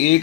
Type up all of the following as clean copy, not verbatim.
1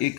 1